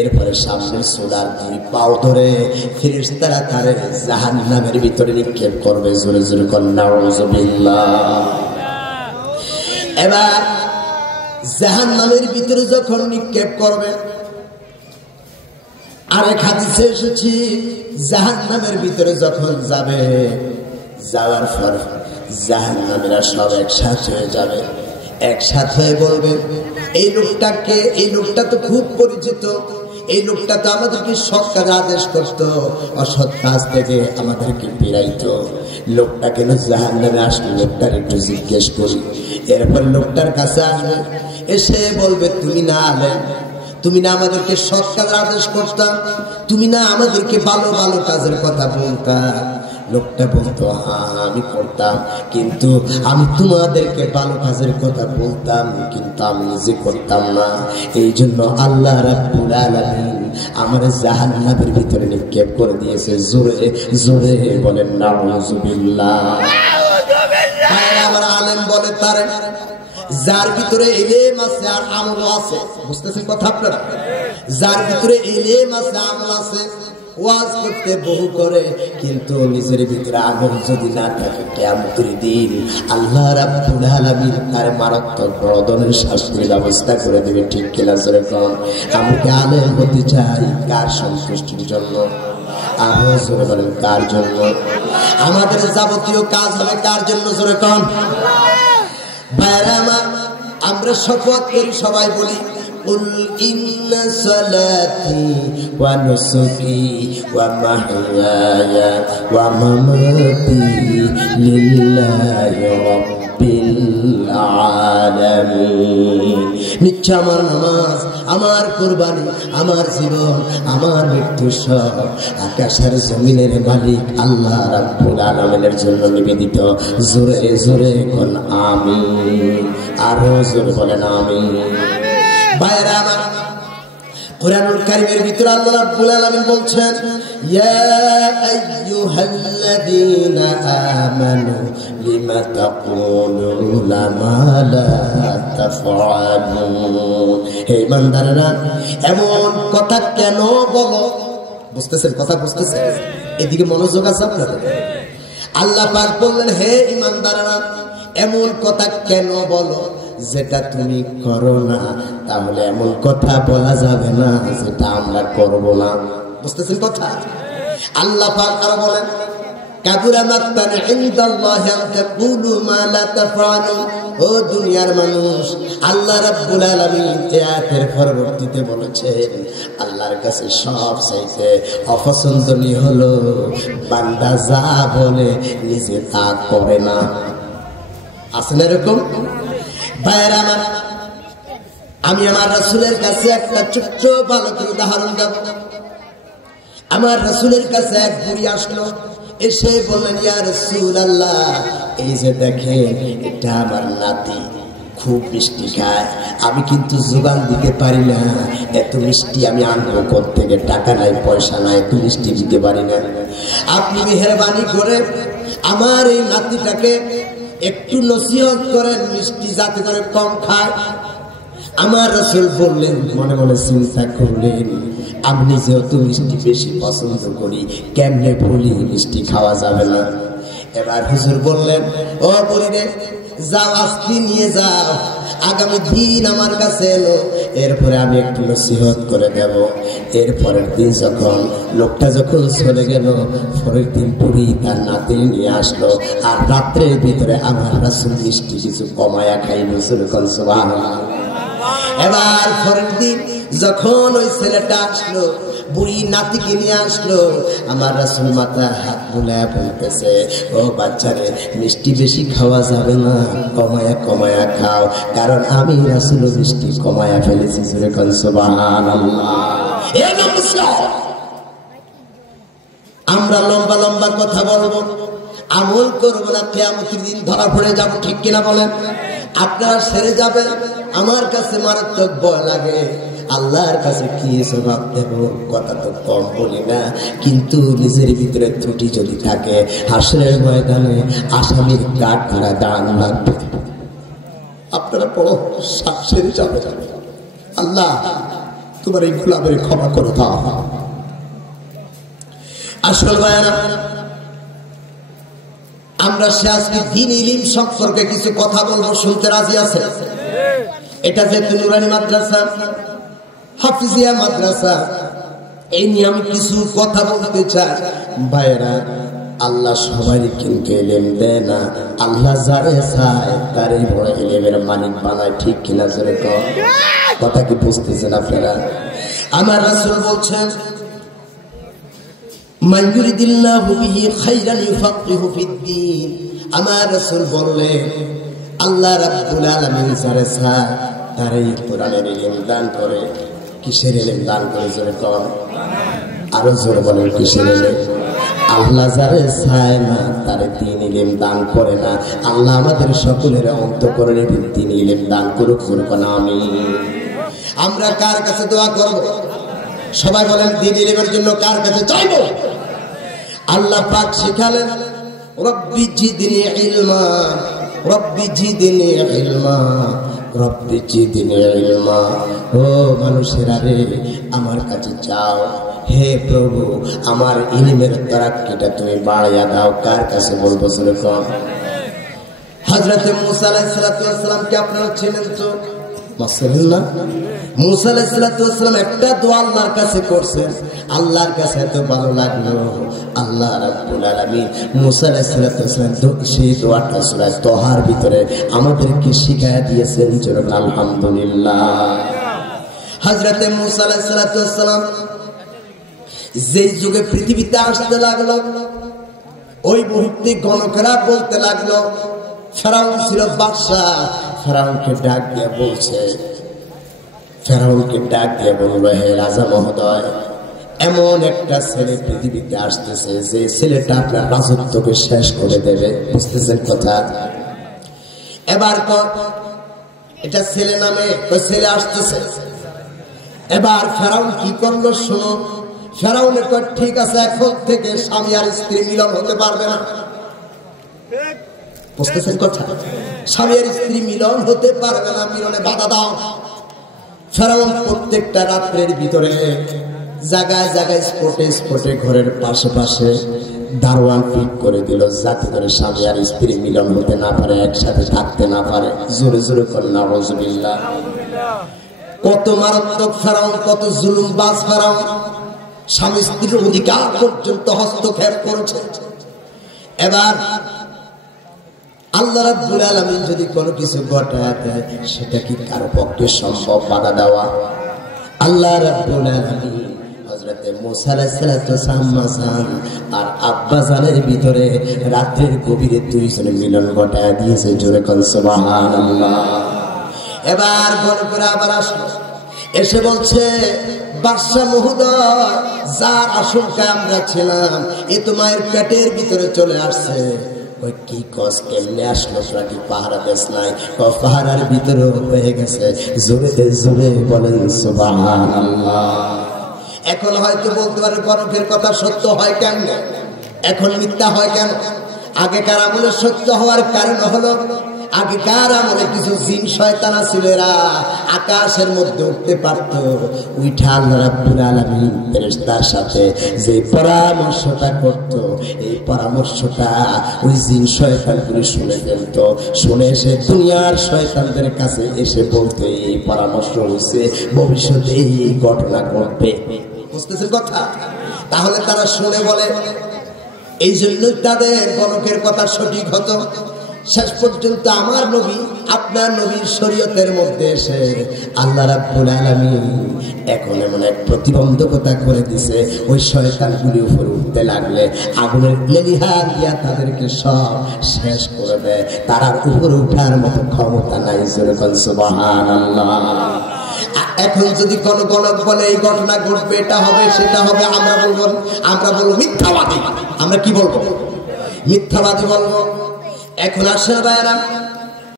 এরপরে সামনের সোলার দুই পাও ধরে ফেরেশতারা তারে জাহান্নামের ভিতরে নিক্ষেপ করবে। জোরে জোরে কর নাউযুবিল্লাহ। এবার জাহান্নামের ভিতরে যখন নিক্ষেপ করবে, আরেক হাদিসে এসেছে জাহান্নামের ভিতরে যখন যাবে, যাওয়ার পর জাহান্নামীরা সব একসাথে হয়ে যাবে। একসাথে হয়ে বলবে, এই লোকটাকে, এই লোকটা তো খুব পরিচিত, এই লোকটা তো আমাদেরকে সৎ কাজ আদেশ করতো, অসৎ কাজ থেকে আমাদেরকে ফিরাইতো। লোকটা কেন জাহান্নামে আসলো, লোকটার একটু জিজ্ঞেস করি। এরপর লোকটার কাছে আসবে, এসে বলবে, তুমি না আলেম, তুমি না আমাদেরকে সৎ কাজের আদেশ করতাম, তুমি না আমাদেরকে ভালো ভালো কাজের কথা বলতা। লোকটা বলতো, হ্যাঁ আমি করতাম, কিন্তু আমি তোমাদেরকে ভালো কাজের কথা বলতাম, কিন্তু আমি নিজে করতাম না। এই জন্য আল্লাহ রাব্বুল আলামিন আমার জাহান্নামের ভিতরে নিক্ষেপ করে দিয়েছে। জোরে জোরে বলেন নাউযুবিল্লাহ। আমার আলেম বলে, তারে যার ভিতরে ইলম আছে আর আমল আছে, বুঝতেছেন কথা আপনারা? যার ভিতরে ইলম আছে আমল আছে, ওয়াজ করতে বহু করে, কিন্তু নিজের ভিতরে আমল যদি না থাকে, কিয়ামতের দিন আল্লাহ রাব্বুল আলামিন তার মারাত্মক বড় ধরনের শাস্তির ব্যবস্থা করে দেবে। ঠিক কিনা জোরে কোন? আমি কি আলেম হতে চাই কার সন্তুষ্টির জন্য? আরো জোরে বলেন, কার জন্য? আমাদের যাবতীয় কাজ হবে কার জন্য? জোরে কোন? ভাইরা আমার, আমরা শপথ করি, সবাই বলি, قل إن صلاتي ونسكي ومحياي ومماتي لله رب العالمين। নিশ্চয় আমার নামাজ, আমার কুরবানি, আমার জীবন, আমার মৃত্যু সব আকাশের জমিনের মালিক আল্লাহ রাব্বুল আলামিনের জন্য নিবেদিত। জোরে জোরে কোন আমিন। আরো জোরে বলেন আমিন। ভাইরা আমার, কুরআনুল কারীমের ভিতরে আল্লাহ রাব্বুল আলামিন বলছেন, ইয়া আইয়ুহাল্লাযীনা আমানু লিমা তাকুলুনা মা লা তাফআলুন। হে ইমানদাররা, এমন কথা কেন বলো? বুঝতেছেন কথা? বুঝতেছেন? এদিকে মনোযোগ আছে আপনাদের? আল্লাহ পাক বললেন, হে ইমানদাররা, এমন কথা কেন বলো যেটা তুমি করো না? তাহলে এমন কথা বলা যাবে না যেটা আমরা করব না। বুঝতেছেন কথা? আল্লাহ পাক আরো বলেন, কাবুরা মাকতান ইনদাল্লাহি আন তাকুলু মা লা তাফআলুন। ও দুনিয়ার মানুষ, আল্লাহ রাব্বুল আলামিন আয়াতের পরবর্তীতে বলেছেন, আল্লাহর কাছে সবচাইতে অপছন্দনীয় হলো বান্দা যা বলে নিজে তা করে না। আছে না এরকম? ভাইরা আমার, আমি আমার রাসূলের কাছে একটা ছোট্ট বালকের উদাহরণ দেব। আমার রাসূলের কাছে এক বুড়ি আসলো, এসে বললেন, ইয়া রাসূলুল্লাহ, এই যে দেখেন, এটা আমার নাতি, খুব মিষ্টি খায়, আমি কিন্তু জোগান দিতে পারি না, এত মিষ্টি আমি আনবো কোত্থেকে? টাকা নাই, পয়সা নাই, এত মিষ্টি দিতে পারি না। আপনি মেহেরবানি করে আমার এই নাতিটাকে একটু নসিহত করেন, মিষ্টি যাতে করে কম খায়। আমার রাসূল বললেন, মনে মনে চিন্তা করলেন, আমি যেহেতু মিষ্টি বেশি পছন্দ করি, কেমনে বলি মিষ্টি খাওয়া যাবে না। এবার হুজুর বললেন, ও বুড়ি, যাও আজকে নিয়ে যাও, আগামী দিন আমার কাছে এলো, এরপরে আমি একটু নসিহত করে দেব। এরপরের দিন যখন লোকটা যখন চলে গেল, পরের দিন বুড়ি তার নাতি নিয়ে আসলো, আর রাত্রের ভিতরে আমার রাসূল মিষ্টি কিছু কমায়া খাইল। সুবহানাল্লাহ। এবার পরের দিন যখন ওই ছেলেটা আসলো, বুড়ি নাতিকে নিয়ে আসলো, আমার রাসূল মাথায় হাত বুলায়া বলতেছে, ও বাচ্চারে, মিষ্টি বেশি খাওয়া যাবে না, কমায়া কমায়া খাও, কারণ আমি রাসূল মিষ্টি কমায়া ফেলেছি। সুবহানাল্লাহ। আমরা লম্বা লম্বা কথা বলবো, আমল করবো না, কিয়ামতের দিন ধরা পড়ে যাবো। ঠিক কিনা বলেন? আপনারা সেরে যাবেন, আমার কাছে মারাত্মক ভয় লাগে। আল্লাহর কাছে কি জবাব দেব? কথা তো কম বলি না, কিন্তু নিজের ভিতরে ত্রুটি যদি থাকে, হাসরের ময়দানে আসামির কাঠ ধরা দাঁড়ানো লাগবে। আপনারা বড় সেরে যাবে। আল্লাহ তোমার এই গোলামের ক্ষমা করে দাও। আসল ভাইয়েরা, আমরা সে আজকে দ্বীন ইলম সম্পর্কে কিছু কথা বলবো, শুনতে রাজি আছে? এটা যে নুরানি মাদ্রাসা, হাফিজিয়া মাদ্রাসা, এই নিয়ে আমি কিছু কথা বলতে চাই। ভাইয়েরা, আল্লাহ সবাই কিন্তু ইলম দেয় না, আল্লাহ যারে চায় তারই বড় ইলমের মালিক বানায়। ঠিক কিনা জোরে কর, কথা কি বুঝতেছেন আপনারা? আমার রাসূল বলছেন, মান ইউরিদিল্লাহু বিহি খাইরান ইউফাক্কিহু ফিদ্দীন। আমার রাসূল বললেন, আল্লাহ রাব্বুল আলামিন যারে চায় তারই কোরআনের ইলম দান করে। কিসের ইলম দান করে জোরে কর, আরো জোরে বলেন কিসের ইলম? আল্লাহ যারে চায় না তারে দ্বীন ইলম দান করে না। আল্লাহ আমাদের সকলের অন্তঃকরণে দ্বীন ইলম দান করুক, করুন আমিন। আমরা কার কাছে দোয়া করব? সবাই বলেন দ্বীন ইলমের জন্য কার কাছে চাইবো? আল্লাহ পাক শিখালেন, রব্বি জিদনি ইলমা, রব্বি জিদনি ইলমা, রব্বি জিদনি ইলমা। ও মানুষেরা রে, আমার কাছে চাও, হে প্রভু আমার ইলমের তারাক্কিটা তুমি বাড়াইয়া দাও। কার কাছে বলবো শুনুন? হযরত মুসা আলাইহিস সালাম কে আপনারা চেনেন তো? মুসা আলাইহিস সালাম একটা দোয়া আল্লাহর কাছে করছেন, আল্লাহর কাছে এত ভালো লাগলো, আল্লাহ রাব্বুল আলামিন মুসা আলাইহিস সালাম সেই দোয়াটা সূরা তাহার ভিতরে আমাদেরকে শিখায়া দিয়েছেন। জোরে আলহামদুলিল্লাহ। হযরত মুসা আলাইহিস সালাম যেই যুগে পৃথিবীতে আসতে লাগলো, ওই মুহূর্তে গণকেরা বলতে লাগলো, ফেরাউন ছিল বাদশাহ, ফেরাউনকে ডাক দিয়ে বলছে, ফেরাউনকে ডাক দিয়ে বলল, হে রাজা মহোদয়, এমন একটা ছেলে পৃথিবীতে আসতেছে যে ছেলেটা আপনার রাজত্বকে শেষ করে দেবে। বুঝতেছেন কথা? এবার এটা ছেলে নামে ওই ছেলে আসতেছে। এবার ফেরাউন কি করলো শুনো। ফেরাউনের কয়, ঠিক আছে, এখন থেকে স্বামী আর স্ত্রী মিলন হতে পারবে না। বুঝতেছেন কথা? স্বামী আর স্ত্রী মিলন হতে পারবে না, মিলনে বাধা দাও। ফেরাউন প্রত্যেকটা রাত্রের ভিতরে জায়গায় জায়গায় স্পটে স্পটে ঘরের পাশে পাশে দারোয়ান ফিট করে দিল, যাতে করে স্বামী আর স্ত্রী মিলন হতে না পারে, একসাথে থাকতে না পারে। জোরে জোরে করেন নাউযুবিল্লাহ। কত মারাত্মক ফেরাউন, কত জুলুমবাজ ফেরাউন, স্বামী স্ত্রীর অধিকার পর্যন্ত হস্তক্ষেপ করেছে। এবার আল্লাহ রাব্বুল আলামিন যদি কোনো কিছু ঘটায় দেয়, সেটা কি কারো পক্ষে সম্ভব বাধা দেওয়া? আল্লাহ রাব্বুল আলামিন হযরত মুসা আলাইহিস সালাম আর আব্বা জানের ভিতরে রাতের গভীরে দুইজনে মিলন ঘটায় দিয়েছে। জোরে কোন সুবহানাল্লাহ। এবার গণকেরা আবার আসলো, এসে বলছে, বাদশা মহোদয়, যার আশঙ্কা আমরা ছিলাম এ তো মায়ের পেটের ভিতরে চলে আসছে। ওই কি কস, কেমনে আসলো? তোরা কি পাহারা দেশ নাই? পাহারার ভিতরে হয়ে গেছে। জোরে জোরে বলেন সুবহানাল্লাহ। এখন হয়তো বলতে পারে, গণকের কথা সত্য হয় কেন, এখন মিথ্যা হয় কেন? আগেকার আমলে সত্য হওয়ার কারণ হলো, আগেকার আমলে কিছু জিন শয়তান ছিল, এরা আকাশের মধ্যে উঠতে পারত। উঠে আল্লাহ রাব্বুল আলামিন ফেরেশতার সাথে যে পরামর্শটা করত, এই পরামর্শটা ওই জিন শয়তানগুলো শুনে ফেলত। শুনে এসে দুনিয়ার শয়তানদের কাছে এসে বলতে, এই পরামর্শ হচ্ছে ভবিষ্যতে এই ঘটনা ঘটবে। বুঝতেছেন কথা? তাহলে তারা শুনে বলে, এই জন্য তাদের গণকের কথা সঠিক হতো। শেষ পর্যন্ত আমার নবী, আপনার নবীর শরীয়তের মধ্যে এসে আল্লাহ রাব্বুল আলামিন এখন এমন এক প্রতিবন্ধকতা করে দিছে, ওই শয়তানগুলি উপরে উঠতে লাগলে আগুনের লেলিহা দিয়া তাদেরকে সব শেষ করে দেয়। তার আর উপরে উঠার মতো ক্ষমতা নাই। যেরকম সুবহানাল্লাহ। এখন যদি কোন গণক বলে এই ঘটনা ঘটবে, এটা হবে, সেটা হবে, আমরা বলবো মিথ্যাবাদী। আমরা কি বলবো? মিথ্যাবাদী বলবো। এখন আসেন ভাইরা,